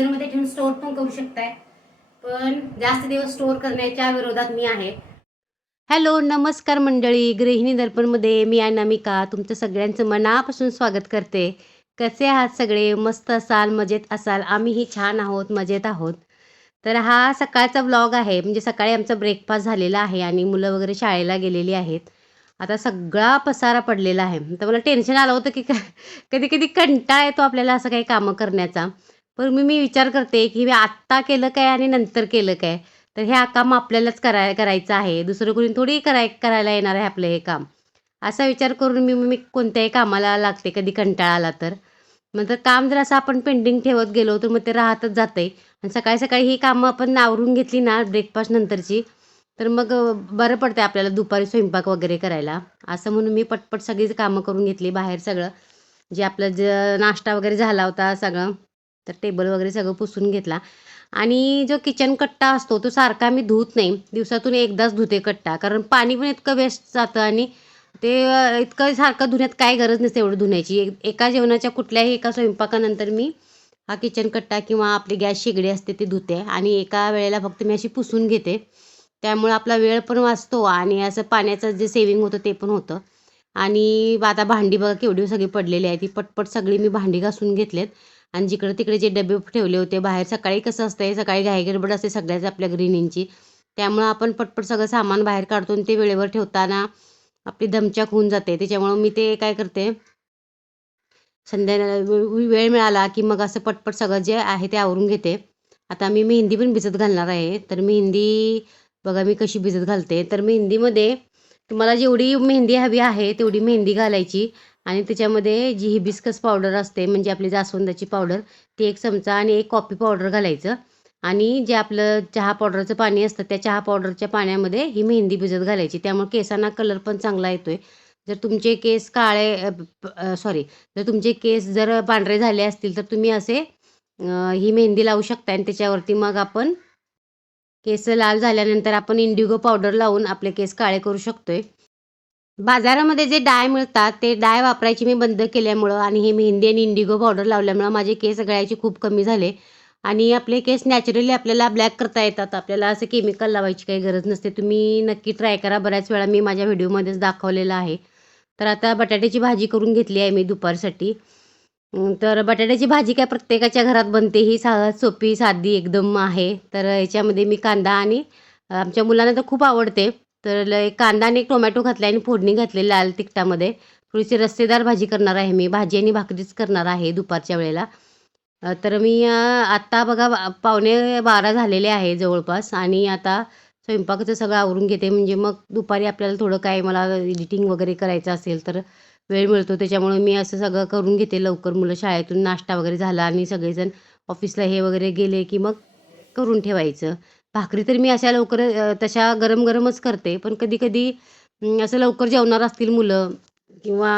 फ्रीझरमध्ये ठेवून स्टोअर पण करू शकताय, पण जास्त दिवस स्टोअर करण्याच्या विरोधात मी आहे. हॅलो, नमस्कार मंडळी. गृहिणी दर्पणमध्ये मी अनामिका तुमचं सगळ्यांचं मनापासून स्वागत करते. कसे आहात सगळे? मस्त असाल, मजेत असाल. आम्हीही छान आहोत, मजेत आहोत. तर हा सकाळचा व्लॉग आहे, म्हणजे सकाळी आमचा ब्रेकफास्ट झालेला आहे आणि मुलं वगैरे शाळेला गेलेली आहेत. आता सगळा पसारा पडलेला आहे. तर मला टेन्शन आलं होतं की कधी-कधी कंटाळा येतो आपल्याला असं काही कामं करण्याचा. पण मी विचार करते की मी आत्ता केलं काय आणि नंतर केलं काय? तर हे काम आपल्यालाच करायचं आहे. दुसरं कोणी थोडी करायला येणार आहे आपलं हे काम. असा विचार करून मी कोणत्याही कामाला लागते कधी कंटाळा आला तर. नंतर काम जर असं आपण पेंडिंग ठेवत गेलो तर मग ते राहतच जातंय आणि सकाळी-सकाळी ही कामं आपण आवरून घेतली ना ब्रेकफास्ट नंतरची, तर मग बरं पडतंय आपल्याला दुपारी स्वयंपाक वगैरे करायला. असं म्हणून मी पटपट सगळीच कामं करून घेतली. बाहेर सगळं जे आपलं नाश्ता वगैरे झाला होता सगळं, तर टेबल वगैरे सगळं पुसून घेतला. आणि जो किचन कट्टा असतो तो सारखा मी धुत नाही. दिवसातून एकदाच धुते कट्टा. कारण पाणी पण इतकं वेस्ट जातं आणि ते इतकं सारखं धुण्यात काय गरज नसते एवढं धुण्याची. एका जेवणाच्या कुठल्याही एका स्वयंपाकानंतर मी हा किचन कट्टा किंवा आपली गॅस शेगडी असते ती धुते आणि एका वेळेला फक्त मी अशी पुसून घेते. त्यामुळे आपला वेळ पण वाचतो आणि असं पाण्याचं जे सेव्हिंग होतं ते पण होतं. आणि आता भांडी बघा केवढी सगळी पडलेली आहे. ती पटपट सगळी मी भांडी घासून घेतलेत आणि जिकडे-तिकडे जे डबे ठेवले होते बाहेर, सकाळी कसं असतंय, सकाळी घाई-गडबड असते सगळ्याच आपल्या गृहिणींची. त्यामुळं आपण पटपट सगळं सामान बाहेर काढतो आणि ते वेळेवर ठेवताना आपली दमछाक होऊन जाते. त्याच्यामुळं मी ते काय करते, वेळ मिळाला की मग असं पटपट सगळं जे आहे ते आवरून घेते. आता मी मेहंदी पण भिजत घालणार आहे. तर मेहंदी बघा मी कशी भिजत घालते. तर मेहंदीमध्ये तुम्हाला जेवढी मेहंदी हवी आहे तेवढी मेहंदी घालायची आणि त्याच्यामध्ये जी हिबिस्कस पावडर असते म्हणजे आपली जास्वंदाची पावडर, ती 1 चमचा आणि 1 कॉफी पावडर घालायचं आणि जे आपलं चहा पावडरचं पाणी असतं त्या चहा पावडरच्या पाण्यामध्ये ही मेहंदी भिजत घालायची. त्यामुळे केसांना कलर पण चांगला येतोय. जर तुमचे केस सॉरी, जर तुमचे केस जर पांढरे झाले असतील तर तुम्ही असे ही मेहंदी लावू शकता आणि त्याच्यावरती मग आपण केस लाल झाल्यानंतर आपण इंडिगो पावडर लावून आपले केस काळे करू शकतोय. बाजारामध्ये जे डाय मिळतात ते डाय वापरायची मी बंद केल्यामुळं आणि हे मेहंदी आणि इंडिगो पावडर लावल्यामुळं माझे केस गळायचे खूप कमी झाले आणि आपले केस नॅचरली आपल्याला ब्लॅक करता येतात. आपल्याला असं केमिकल लावायची काही गरज नसते. तुम्ही नक्की ट्राय करा. बऱ्याच वेळा मी माझ्या व्हिडिओमध्येच दाखवलेलं आहे. तर आता बटाट्याची भाजी करून घेतली आहे मी दुपारसाठी. तर बटाट्याची भाजी काय प्रत्येकाच्या घरात बनते. ही सहज सोपी साधी एकदम आहे. तर याच्यामध्ये मी कांदा आणि आमच्या मुलांना तर खूप आवडते. तर एक कांदा आणि एक टोमॅटो घातला आणि फोडणी घातली लाल तिखटामध्ये. थोडीशी रस्सेदार भाजी करणार आहे मी. भाजी आणि भाकरीच करणार आहे दुपारच्या वेळेला. तर मी आत्ता बघा पावणे 12 झालेले आहे जवळपास आणि आता स्वयंपाकाचं सगळं आवरून घेते. म्हणजे मग दुपारी आपल्याला थोडं काय मला एडिटिंग वगैरे करायचं असेल तर वेळ मिळतो. त्याच्यामुळे मी असं सगळं करून घेते लवकर. मुलं शाळेतून नाश्ता वगैरे झाला आणि सगळेजण ऑफिसला हे वगैरे गेले की मग करून ठेवायचं. भाकरी तर मी अशा लवकर तशा गरम-गरमच करते. पण कधी-कधी असं लवकर जेवणार असतील मुलं किंवा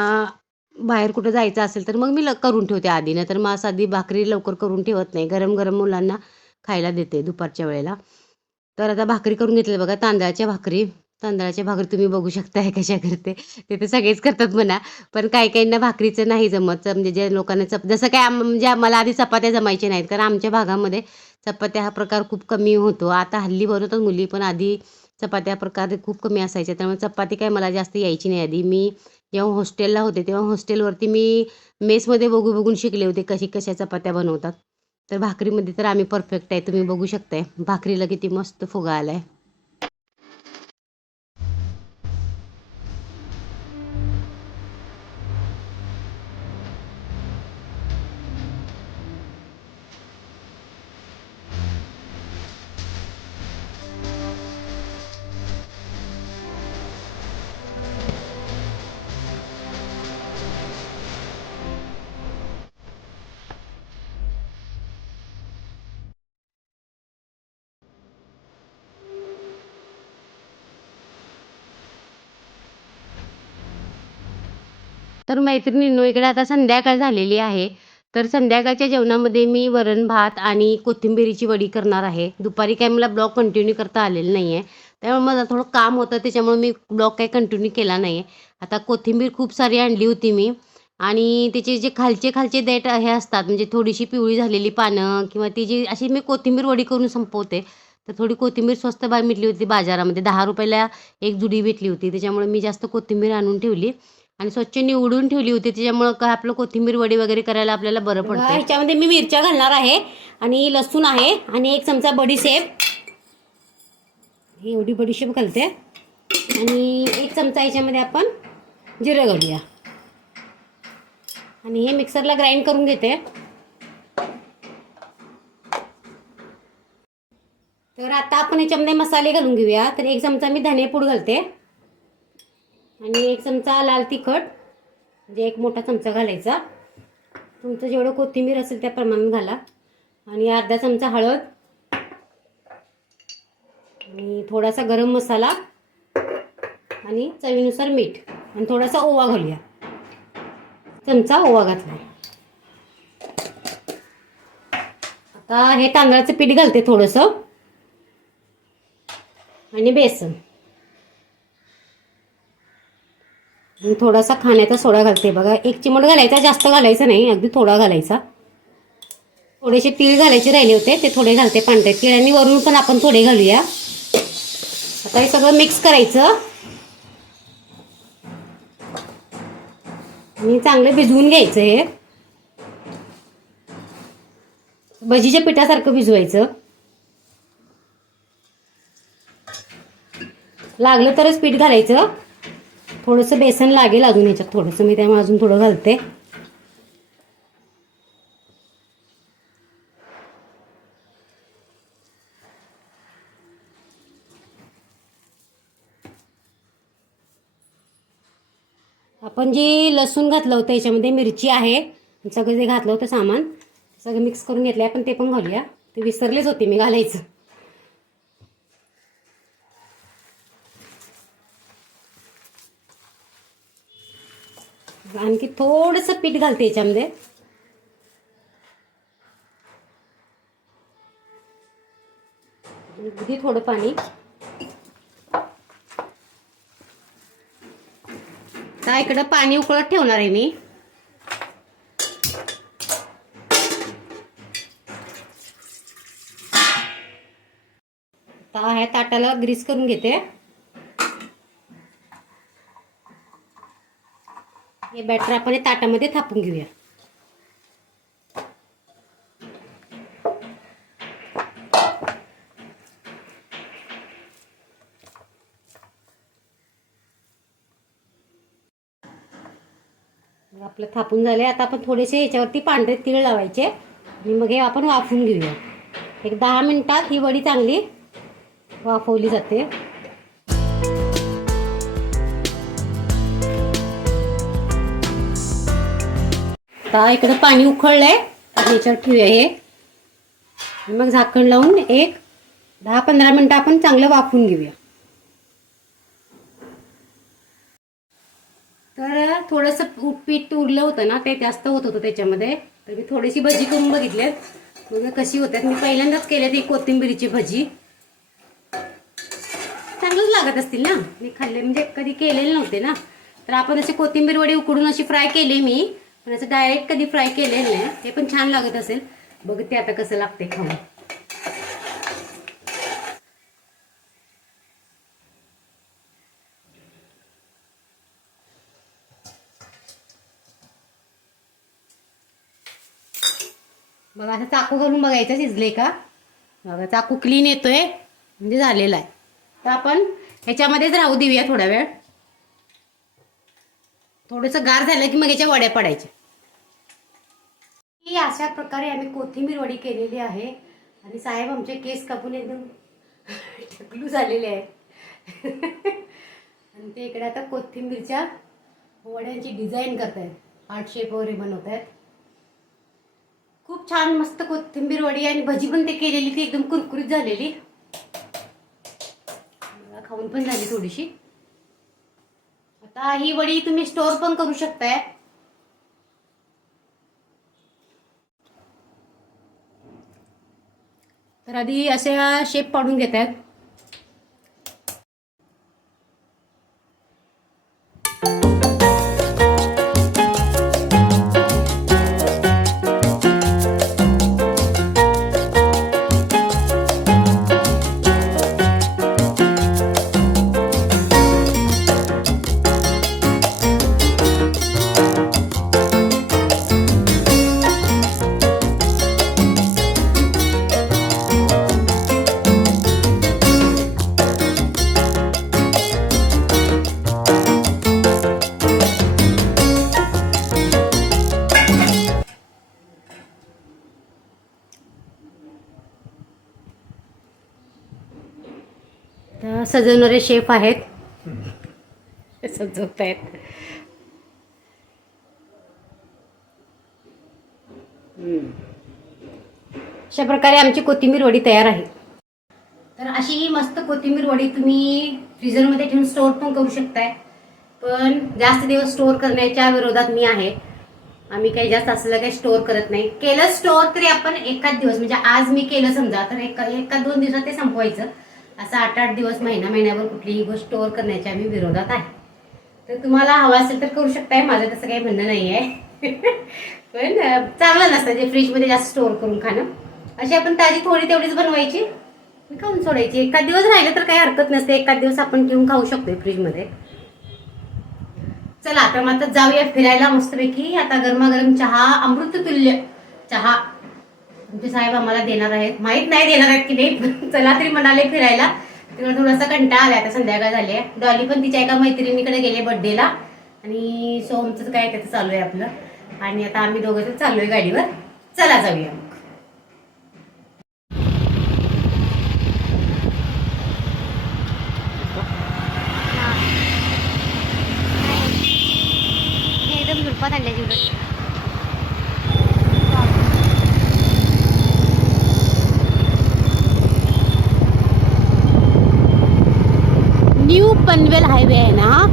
बाहेर कुठं जायचं असेल तर मग मी करून ठेवते आधी. नाहीतर मग असं आधी भाकरी लवकर करून ठेवत नाही. गरम-गरम मुलांना खायला देते दुपारच्या वेळेला. तर आता भाकरी करून घेतल्या बघा तांदळाच्या भाकरी. तांदळाच्या भाकरी तुम्ही बघू शकताय कशा करते. ते तर सगळेच करतात म्हणा. पण काही-काहींना भाकरीचं नाही जमत. म्हणजे ज्या लोकांना जसं काय म्हणजे आम्हाला आधी चपात्या जमायच्या नाहीत. कारण आमच्या भागामध्ये चपात्या हा प्रकार खूप कमी होतो. आता हल्ली बनवतात मुली, पण आधी चपात्या प्रकार खूप कमी असायच्या. त्यामुळे चपाती काय मला जास्त यायची नाही आधी. मी जेव्हा हॉस्टेलला होते तेव्हा हॉस्टेलवरती मी मेसमध्ये बघून शिकले होते कशा चपात्या बनवतात. तर भाकरीमध्ये तर आम्ही परफेक्ट आहे. तुम्ही बघू शकताय भाकरीला किती मस्त फुगा आलाय. तर मैत्रिणींनो, इकडे आता संध्याकाळ झालेली आहे. तर संध्याकाळच्या जेवणामध्ये मी वरण-भात आणि कोथिंबिरीची वडी करणार आहे. दुपारी काय मला ब्लॉग कंटिन्यू करता आलेलं नाही आहे. त्यामुळे मला थोडं काम होतं त्याच्यामुळे मी ब्लॉग काही कंटिन्यू केला नाही आहे. आता कोथिंबीर खूप सारी आणली होती मी आणि त्याचे जे खालचे खालचे देठ हे असतात म्हणजे थोडीशी पिवळी झालेली पानं किंवा ती जी अशी मी कोथिंबीर वडी करून संपवते. तर थोडी कोथिंबीर स्वस्त भेटली होती बाजारामध्ये, 10 रुपयाला एक जुडी भेटली होती. त्याच्यामुळे मी जास्त कोथिंबीर आणून ठेवली आणि स्वच्छ निवडून ठेवली होती. त्याच्यामुळं काय आपलं कोथिंबीर वडी वगैरे करायला आपल्याला बरं पडतं. ह्याच्यामध्ये मी मिरच्या घालणार आहे आणि लसूण आहे आणि 1 चमचा बडीशेप, ही एवढी बडीशेप घालते आणि 1 चमचा ह्याच्यामध्ये आपण जिरं घालूया आणि हे मिक्सरला ग्राइंड करून घेते. तर आता आपण ह्याच्यामध्ये मसाले घालून घेऊया. तर 1 चमचा मी धनेपूड घालते आणि 1 चमचा लाल तिखट, म्हणजे 1 मोठा चमचा घालायचा. तुमचं जेवढं कोथिंबीर असेल त्या प्रमाणात घाला आणि अर्धा चमचा हळद आणि थोडासा गरम मसाला आणि चवीनुसार मीठ आणि थोडासा ओवा घालूया. चमचा ओवा घातला. आता हे तांदळाचं पीठ घालते थोडंसं आणि बेसन आणि थोडासा खाण्याचा सोडा घालते. बघा 1 चिमूट घालायचा, जास्त घालायचा नाही, अगदी थोडा घालायचा. थोडेसे तीळ घालायचे राहिले होते ते थोडे घालते, पांढरे तीळ, आणि वरून पण आपण थोडे घालूया. आता हे सगळं मिक्स करायचं आणि चांगलं भिजवून घ्यायचं. हे भजीच्या पिठासारखं भिजवायचं. लागलं तरच पीठ घालायचं. थोडंसं बेसन लागेल अजून ह्याच्यात थोडंसं, मी त्यामुळे अजून थोडं घालते. आपण जी लसूण घातलं होतं याच्यामध्ये, मिरची आहे, सगळं जे घातलं होतं सामान सगळं मिक्स करून घेतलं आपण, ते पण घालूया. ते विसरलेच होते मी घालायचं. आणखी थोडंसं पीठ घालते याच्यामध्ये. अगदी थोडं पाणी. आता इकडं पाणी उकळत ठेवणार आहे मी. आता ह्या ताटाला ग्रीस करून घेते. हे बॅटर आपण ताटामध्ये थापून घेऊया. आपलं थापून झाले. आता आपण थोडेसे याच्यावरती पांढरे तीळ लावायचे आणि मग हे आपण वाफवून घेऊया. 10 मिनिटात ही वडी चांगली वाफवली जाते. आता इकडं पाणी उकळलंय, याच्यावर ठेवूया हे. मग झाकण लावून 10-15 मिनिटं आपण चांगलं वाफवून घेऊया. तर थोडंसं पीठ उरलं होतं ना, ते जास्त होत होतं त्याच्यामध्ये, तर मी थोडीशी भजी करून बघितले. मग कशी होतात, मी पहिल्यांदाच केले ती कोथिंबीरीची भजी. चांगलंच लागत असतील ना, मी खाल्ले म्हणजे कधी केलेले नव्हते ना. तर आपण अशी कोथिंबीर वडी उकडून अशी फ्राय केली मी, पण असं डायरेक्ट कधी फ्राय केलेलं नाही. ते पण छान लागत असेल. बघते आता कसं लागते खाऊन. बघा असं चाकू घालून बघायचं शिजले का. बघा चाकू क्लीन येतोय म्हणजे झालेला आहे. तर आपण ह्याच्यामध्येच राहू देऊया थोडा वेळ. थोडंसं गार झालं की मग याच्या वड्या पडायच्या. ही अशा प्रकारे आम्ही कोथिंबीर वडी केलेली आहे आणि साहेब आमचे केस कापून एकदम टकलू झालेले आहेत. आणि ते इकडे आता कोथिंबीरच्या वड्यांची डिझाईन करतायत, हार्ट शेप वगैरे बनवत आहेत. खूप छान मस्त कोथिंबीर वडी आणि भजी पण ते केलेली, ती एकदम कुरकुरीत झालेली. खाऊन पण झाली थोडीशी. आता ही वडी तुम्ही स्टोर पण करू शकताय. तर आधी अशा शेप पाडून घेत आहेत. तर सजवणारे शेफ आहेत, सजवत आहेत. अशा प्रकारे आमची कोथिंबीर वडी तयार आहे. तर अशी मस्त कोथिंबीर वडी तुम्ही फ्रीजरमध्ये ठेवून स्टोअर पण करू शकताय, पण जास्त दिवस स्टोअर करण्याच्या विरोधात मी आहे. आम्ही काही जास्त असलं काही स्टोअर करत नाही. केलं स्टोअर तरी आपण एकाच दिवस, म्हणजे आज मी केलं समजा तर एका 2 दिवसात ते संपवायचं. असं 8-8 दिवस महिन्याभर कुठलीही गोष्ट स्टोअर करण्याच्या आम्ही विरोधात आहे. तर तुम्हाला हवा असेल तर करू शकताय, माझं तसं काही म्हणणं नाही आहे. पण चांगलं नसतं जे फ्रीजमध्ये जास्त स्टोअर करून खाणं. अशी आपण ताजी थोडी तेवढीच बनवायची, खाऊन सोडायची. एखाद दिवस राहिलं तर काही हरकत नसते, एखाद दिवस आपण घेऊन खाऊ शकतो फ्रीजमध्ये. चला आता मात्र जाऊया फिरायला मस्तपैकी. आता गरमागरम चहा, अमृततुल्य चहा आमचे साहेब आम्हाला देणार आहेत. माहीत नाही देणार आहेत की नाही, चला तरी म्हणाले फिरायला. तिकडे थोडासा कंटाळा आलाय, आता संध्याकाळ झाली आहे. डॉली पण तिच्या एका मैत्रिणीकडे गेले बर्थडेला, आणि सोमचं काय त्याचं चालू आहे आपलं. आणि आता आम्ही दोघं तर चाललोय गाडीवर. चला जाऊया. एकदम झुलपात आणल्या जीवन. न्यू पनवेल हायवे आहे ना.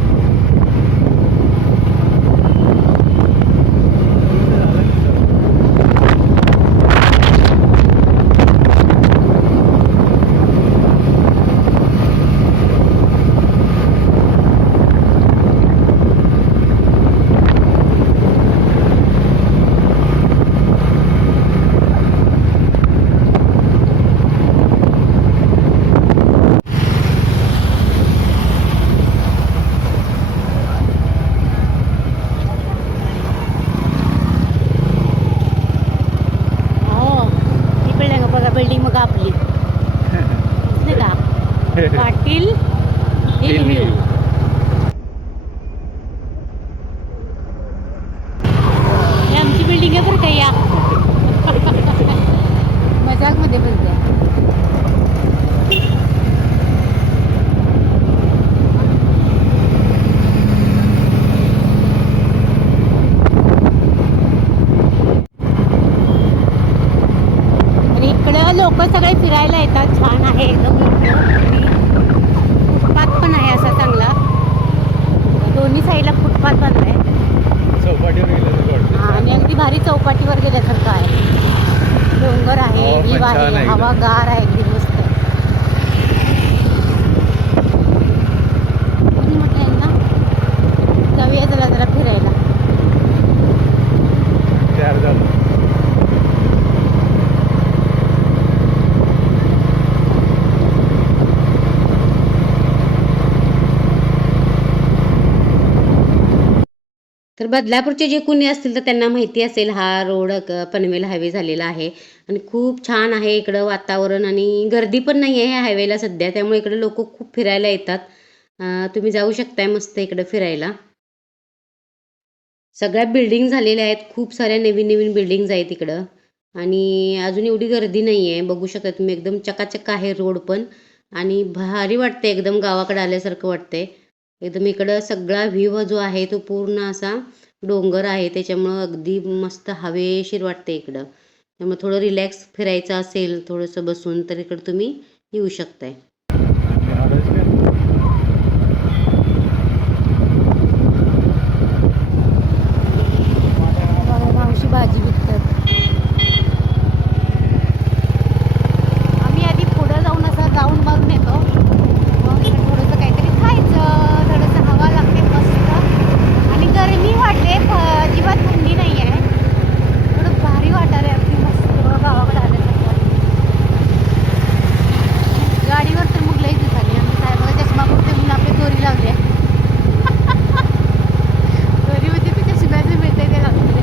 बिल्डिंग मग आपली नाही का, पाटील हिल. आमची बिल्डिंग आहे बरं का. या मजाक मध्ये बोलते. लोक सगळे फिरायला येतात. छान आहे एकदम. फुटपाथ पण आहे असा चांगला, दोन्ही साईडला फुटपाथ बांधलाय. आणि अगदी भारी चौपाटीवर गेल्यासारखं आहे. डोंगर आहे, व्ह्यू आहे, हवा गार आहे, अगदी मस्त आहे. म्हटलं ना जाऊया चला जरा फिरायला. तर बदलापूरचे जे कुणी असतील तर त्यांना माहिती असेल, हा रोड पनवेल हायवे झालेला आहे आणि खूप छान आहे इकडं वातावरण. आणि गर्दी पण नाही आहे ह्या हायवेला सध्या, त्यामुळे इकडे लोक खूप फिरायला येतात. तुम्ही जाऊ शकताय मस्त इकडं फिरायला. सगळ्या बिल्डिंग झालेल्या आहेत, खूप साऱ्या नवीन नवीन बिल्डिंग्स आहेत इकडं. आणि अजून एवढी गर्दी नाही आहे, बघू शकता तुम्ही. एकदम चकाचक आहे रोड पण, आणि भारी वाटते, एकदम गावाकडे आल्यासारखं वाटतंय. एकदम इकडं सगळा व्ह्यू जो आहे तो पूर्ण असा डोंगर आहे, त्याच्यामुळं अगदी मस्त हवेशीर वाटते इकडं. त्यामुळे थोडं रिलॅक्स फिरायचं असेल थोडंसं बसून तर इकडं तुम्ही येऊ शकताय. मावशी भाजी विकतात. आम्ही आधी पुढं जाऊन असं जाऊन मारून येतो, मग थोडंसं काहीतरी खायचं, थोडंसं हवा लागते मस्त. आणि गरमी वाटते, अजिबात थंडी नाही आहे, थोडं भारी वाटायला अगदी मस्त गावाकडे आल्यासारखं. गाडीवर तर मग लई दिसाली. आम्ही साहेबाला चष्मा कुठे म्हणून आपली दोरी लावली. दोरीमध्ये ती चष्म्याचं मिळते ते लागते.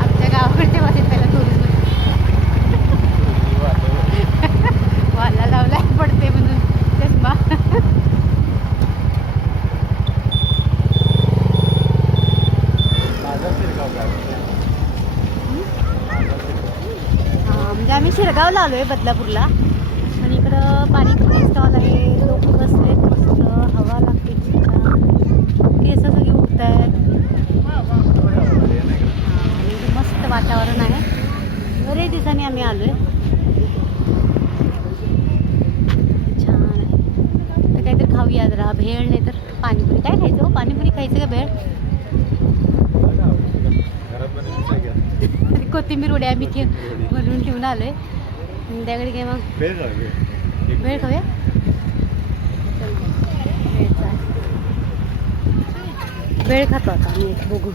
आमच्या गावाकडच्या भाषेत त्याला दोरी वाला लावलाय पडते म्हणून चष्मा. म्हणजे आम्ही शिरगावला आलोय बदलापूरला, आणि इकडे इकडं पाणीपुरी स्टॉल आहे. लोक बसलेत मस्त, हवा लागते छान, केस सगळी उठत आहेत. मस्त वातावरण आहे. बरेच दिवसांनी आम्ही आलोय. छान आहे. तर काहीतरी खाऊया जरा, भेळ नाही तर पाणीपुरी. काय खायचं हो? पाणीपुरी खायचं का भेळ? कोथिंबीर उड्या मी बनवून ठेवून आलोय. संध्याकाळी काय मग भेळ खाऊया. भेळ खातो आता आम्ही, बघू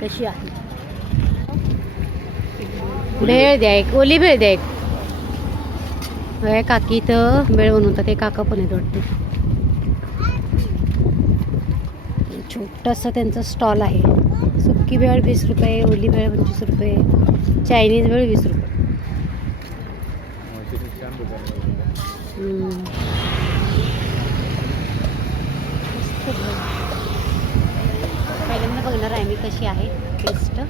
कशी आहे. भेळ द्या एक, ओली भेळ द्या एक. काकी इथं भेळ बनवतात. ते काका पण आहेत वाटते. छोटासा त्यांचा स्टॉल आहे. सुक्की भेळ 20 रुपये, ओली भेळ 25 रुपये, चायनीज भेळ 20 रुपये. पहिल्यांदा बघणार आहे मी कशी आहे टेस्ट.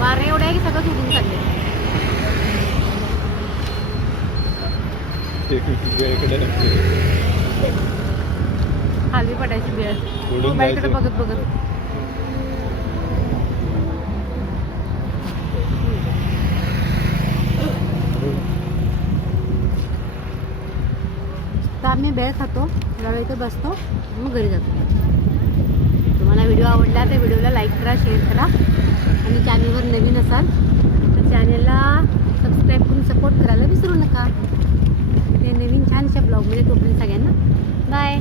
वारे एवढे आहे की सगळं सुटून चालले. खाली पडायची वेळ मोबाईलकडे बघत बघत. तर आम्ही भेळ खातो, जरा इथे बसतो, मग घरी जातो. तुम्हाला व्हिडिओ आवडला तर व्हिडिओला लाईक करा, शेअर करा. आणि चॅनलवर नवीन असाल तर चॅनलला सबस्क्राईब करून सपोर्ट करायला विसरू नका. ते नवीन छानशा ब्लॉगमध्ये तोपर्यंत सगळ्यांना बाय.